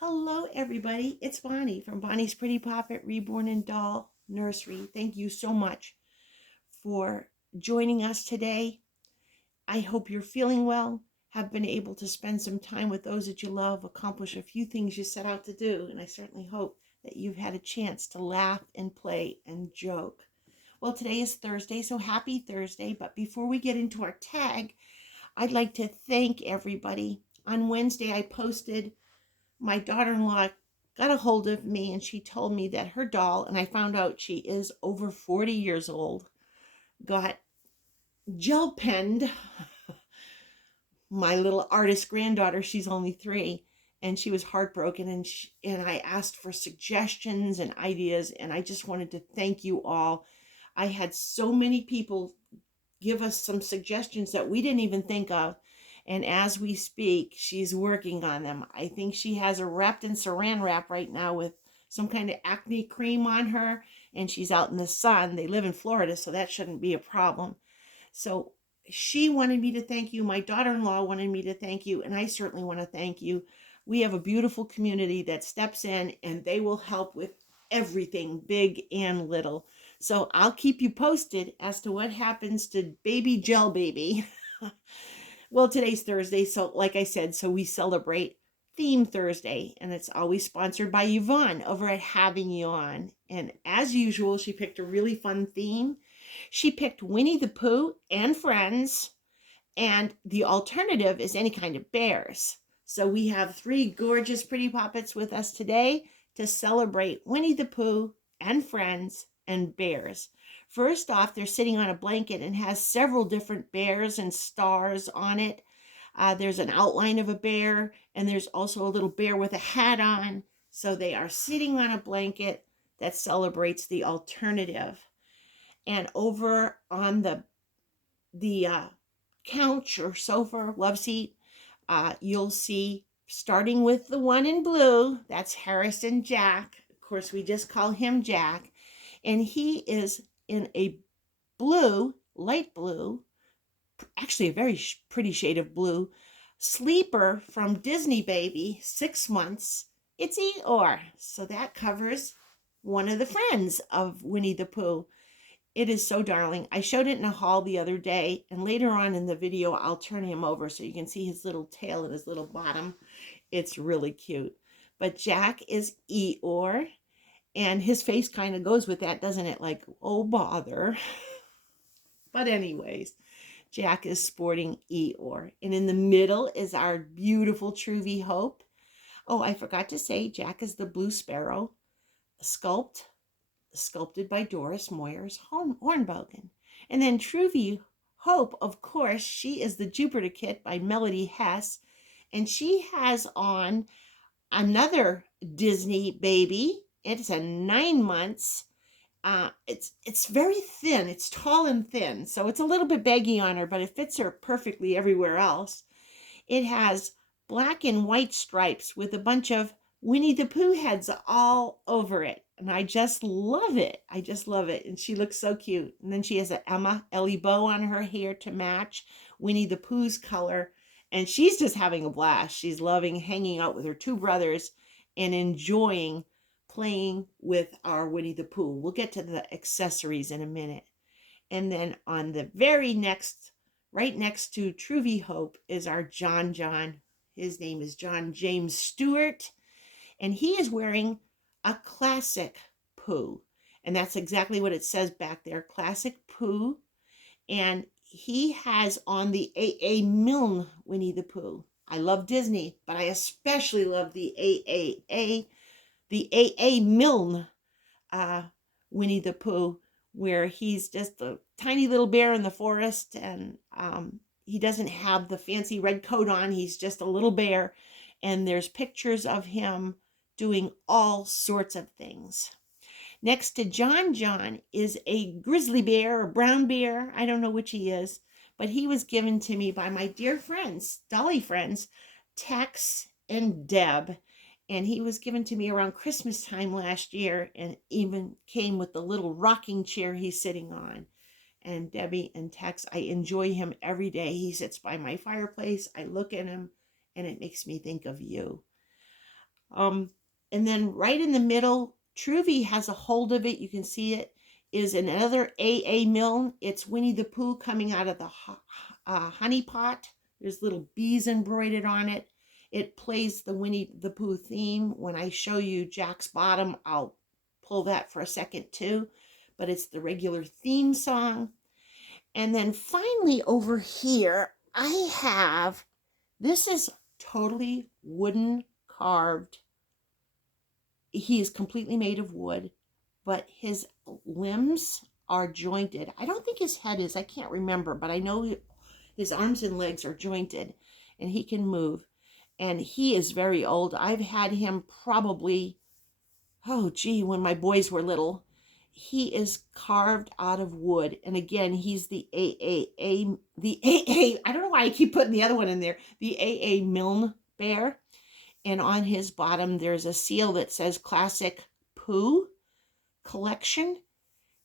Hello, everybody. It's Bonnie from Bonnie's Pretty Poppet Reborn and Doll Nursery. Thank you so much for joining us today. I hope you're feeling well, have been able to spend some time with those that you love, accomplish a few things you set out to do, and I certainly hope that you've had a chance to laugh and play and joke. Well, today is Thursday, so happy Thursday. But before we get into our tag, I'd like to thank everybody. On Wednesday, I posted my daughter-in-law got a hold of me and she told me that her doll, and I found out she is over 40 years old, got gel penned. My little artist granddaughter, she's only 3, and she was heartbroken, and I asked for suggestions and ideas, and I just wanted to thank you all. I had so many people give us some suggestions that we didn't even think of. And as we speak, she's working on them. I think she has her wrapped in saran wrap right now with some kind of acne cream on her, and she's out in the sun. They live in Florida, so that shouldn't be a problem. So she wanted me to thank you. My daughter-in-law wanted me to thank you, and I certainly want to thank you. We have a beautiful community that steps in, and they will help with everything, big and little. So I'll keep you posted as to what happens to baby gel baby. Well, today's Thursday, so like I said, so we celebrate Theme Thursday, and it's always sponsored by Yvonne over at Having You On. And as usual, she picked a really fun theme. She picked Winnie the Pooh and Friends, and the alternative is any kind of bears. So we have 3 gorgeous pretty puppets with us today to celebrate Winnie the Pooh and Friends and bears. First off, they're sitting on a blanket and has several different bears and stars on it. There's an outline of a bear, and there's also a little bear with a hat on. So they are sitting on a blanket that celebrates the alternative. And over on the couch or sofa, love seat, you'll see, starting with the one in blue, that's Harrison Jack. Of course, we just call him Jack. And he is in a blue, light blue, actually a very pretty shade of blue, sleeper from Disney Baby, 6 months. It's Eeyore. So that covers one of the friends of Winnie the Pooh. It is so darling. I showed it in a haul the other day, and later on in the video, I'll turn him over so you can see his little tail and his little bottom. It's really cute. But Jack is Eeyore, and his face kind of goes with that, doesn't it? Like, oh, bother. But anyways, Jack is sporting Eeyore. And in the middle is our beautiful Truvy Hope. Oh, I forgot to say, Jack is the Blue Sparrow, sculpted by Doris Moyers Hornbogen. And then Truvy Hope, of course, she is the Jupiter Kit by Melody Hess. And she has on another Disney Baby. It's a 9 months. It's very thin. It's tall and thin, so it's a little bit baggy on her, but it fits her perfectly everywhere else. It has black and white stripes with a bunch of Winnie the Pooh heads all over it, and I just love it. I just love it, and she looks so cute. And then she has an Ellie bow on her hair to match Winnie the Pooh's color, and she's just having a blast. She's loving hanging out with her 2 brothers and enjoying playing with our Winnie the Pooh. We'll get to the accessories in a minute. And then on the very next, right next to Truvy Hope, is our John. His name is John James Stewart, and he is wearing a classic Pooh. And that's exactly what it says back there, classic Pooh. And he has on the A.A. Milne Winnie the Pooh. I love Disney, but I especially love the A.A. Milne Winnie the Pooh, where he's just a tiny little bear in the forest, and he doesn't have the fancy red coat on. He's just a little bear, and there's pictures of him doing all sorts of things. Next to John is a grizzly bear, a brown bear. I don't know which he is, but he was given to me by my dear friends, Dolly friends, Tex and Deb. And he was given to me around Christmas time last year, and even came with the little rocking chair he's sitting on. And Debbie and Tex, I enjoy him every day. He sits by my fireplace. I look at him, and it makes me think of you. And then right in the middle, Truvy has a hold of it. You can see it is another AA Milne. It's Winnie the Pooh coming out of the honey pot. There's little bees embroidered on it. It plays the Winnie the Pooh theme. When I show you Jack's Bottom, I'll pull that for a second too. But it's the regular theme song. And then finally over here, I have, this is totally wooden carved. He is completely made of wood, but his limbs are jointed. I don't think his head is, I can't remember, but I know his arms and legs are jointed and he can move. And he is very old. I've had him probably, oh gee, when my boys were little. He is carved out of wood. And again, he's the I don't know why I keep putting the other one in there, the AA Milne bear. And on his bottom, there's a seal that says Classic Pooh Collection.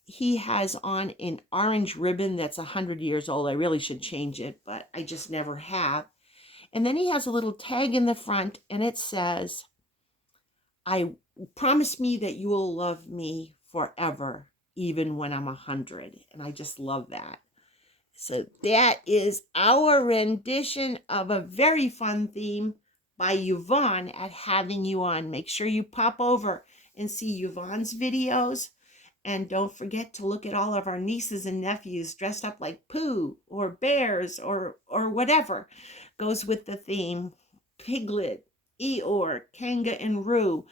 He has on an orange ribbon that's 100 years old. I really should change it, but I just never have. And then he has a little tag in the front, and it says, I promise me that you will love me forever, even when I'm 100. And I just love that. So that is our rendition of a very fun theme by Yvonne at Having You On. Make sure you pop over and see Yvonne's videos. And don't forget to look at all of our nieces and nephews dressed up like Pooh or bears or whatever goes with the theme. Piglet, Eeyore, Kanga, and Roo,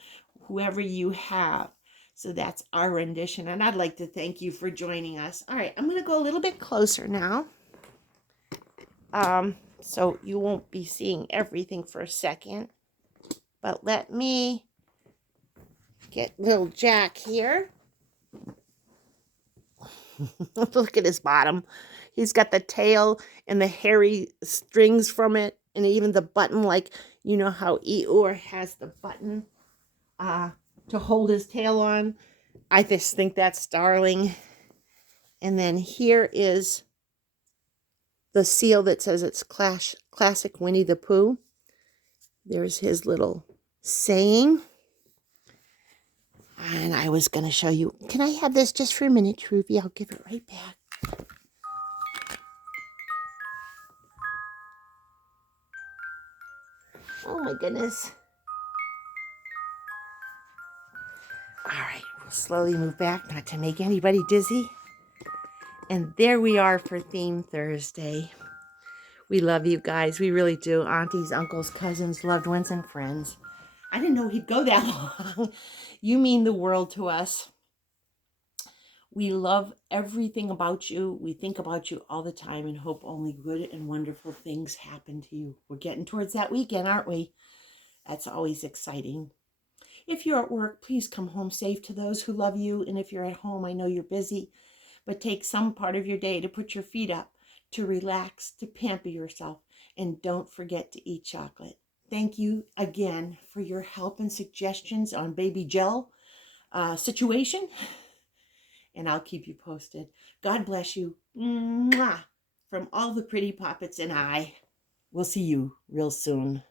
whoever you have. So that's our rendition. And I'd like to thank you for joining us. All right, I'm going to go a little bit closer now. So you won't be seeing everything for a second. But let me get little Jack here. Look at his bottom. He's got the tail and the hairy strings from it. And even the button, like, you know how Eeyore has the button to hold his tail on. I just think that's darling. And then here is the seal that says it's Classic Winnie the Pooh. There's his little saying. And I was going to show you. Can I have this just for a minute, Truvy? I'll give it right back. Oh my goodness. All right, we'll slowly move back, not to make anybody dizzy. And there we are for Theme Thursday. We love you guys. We really do. Aunties, uncles, cousins, loved ones, and friends. I didn't know he'd go that long. You mean the world to us. We love everything about you. We think about you all the time and hope only good and wonderful things happen to you. We're getting towards that weekend, aren't we? That's always exciting. If you're at work, please come home safe to those who love you. And if you're at home, I know you're busy, but take some part of your day to put your feet up, to relax, to pamper yourself, and don't forget to eat chocolate. Thank you again for your help and suggestions on baby gel situation, and I'll keep you posted. God bless you. Mwah! From all the pretty poppets and I. We'll see you real soon.